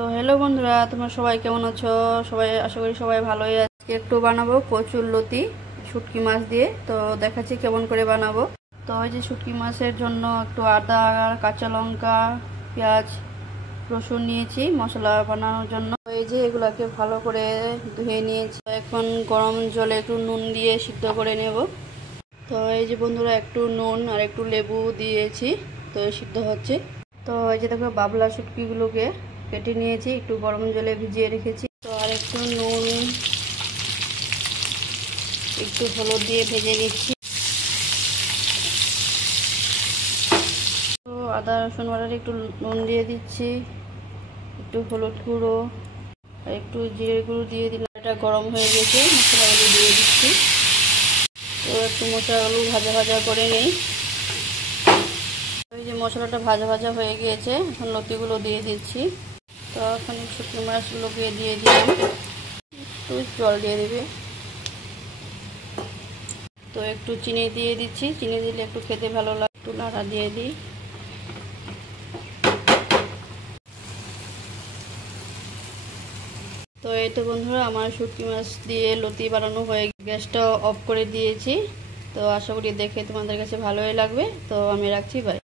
তো হ্যালো বন্ধুরা, তোমরা সবাই কেমন আছো? সবাই আশা করি সবাই ভালোই আছে। আজকে একটু বানাবো কচুর লতি শুটকি মাছ দিয়ে। তো দেখাচ্ছি কেমন করে বানাবো। তো এই যে শুটকি মাছের জন্য একটু আদা, কাঁচা লঙ্কা, পেঁয়াজ, রসুন নিয়েছি মশলা বানানোর জন্য। এই যে এগুলাকে ভালো করে ধুয়ে নিয়েছি। এখন গরম জলে একটু নুন দিয়ে সিদ্ধ করে নেব। তো এই যে বন্ধুরা, একটু নুন আর একটু লেবু দিয়েছি, তো সিদ্ধ হচ্ছে। তো এই যে দেখো, বাবলা শুটকিগুলোকে কেটে নিয়েছি, একটু গরম জলে ভিজিয়ে রেখেছি। তো আর একটু নুন, একটু হলুদ দিয়ে ভেজে নিচ্ছি। তো আদা রসুন বাটার একটু নুন দিয়ে দিচ্ছি, একটু হলুদ গুঁড়ো আর একটু জিরে গুঁড়ো দিয়ে দিলাম। এটা গরম হয়ে গেছে, মশলাগুলো দিয়ে দিচ্ছি। তো একটু মশলাগুলো ভাজা ভাজা করে নেই। এই যে মশলাটা ভাজা ভাজা হয়ে গিয়েছে, এখন লতিগুলো দিয়ে দিচ্ছি। তো এখন শুকনো মাছগুলোকে দিয়ে দিলাম, একটু জল দিয়ে দেবে। তো একটু চিনি দিয়ে দিচ্ছি, চিনি দিলে একটু খেতে ভালো লাগে। একটু নাড়া দিয়ে দিই। তো এই তো বন্ধুরা, আমার শুটকি মাছ দিয়ে লতি বানানো হয়ে গ্যাসটা অফ করে দিয়েছি। তো আশা করি দেখে তোমাদের কাছে ভালোই লাগবে। তো আমি রাখছি, বাই।